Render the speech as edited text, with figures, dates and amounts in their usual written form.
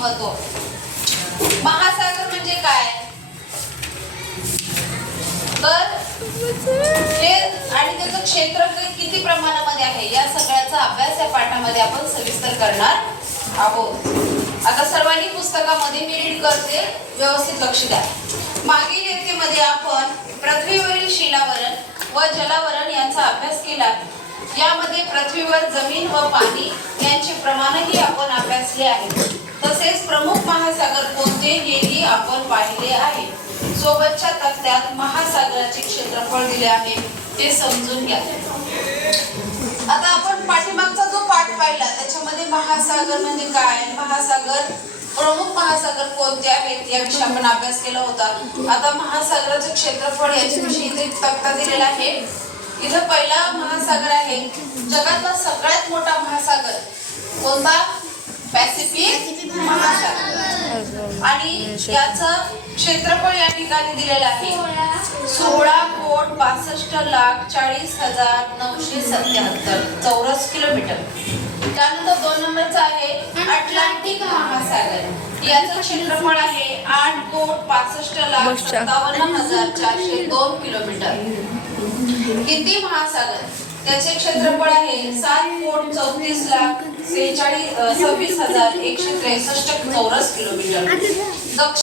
महत्व. महासागर म्हणजे काय तर हे आणि त्याचं क्षेत्र किती प्रमाणामध्ये आहे या सगळ्याचा अभ्यास या पाठामध्ये आपण सविस्तर करणार आहोत. आता सर्वांनी पुस्तकामध्ये मी रीड करते, व्यवस्थित लक्ष द्या. मागील इयत्तेमध्ये आपण पृथ्वीवरील शिलावरण व जलावरण यांचा अभ्यास केला. यामध्ये पृथ्वीवर जमीन व पाणी यांचे प्रमाणही आपण अभ्यासले आहे. तसेच प्रमुख महासागर कोणते हेही आपण पाहिले आहे. सोबतच्या तक्त्यात महासागराचे क्षेत्रफळ दिले आहे, ते समजून घ्या. आता आपण पाठीमागचा जो पाठ पाहिला त्याच्यामध्ये महासागर म्हणजे काय, महासागर प्रमुख महासागर कोणते आहेत याविषयी आपण अभ्यास केला होता. आता महासागराचे क्षेत्रफळ याच्याविषयी इथे तक्ता दिलेला आहे. इथं पहिला महासागर आहे जगातला सगळ्यात मोठा महासागर कोणता, पॅसिफिक महासागर. आणि याचं क्षेत्रफळ या ठिकाणी दिलेलं आहे 16,62,40,977 चौरस किलोमीटर. त्यानंतर 2 नंबरचा आहे अटलांटिक महासागर. याचं क्षेत्रफळ आहे 8,65,57,402 किलोमीटर. हिंदी महासागर त्याचे क्षेत्रफळ आहे 7,34,46,163 चौरस किलोमीटर.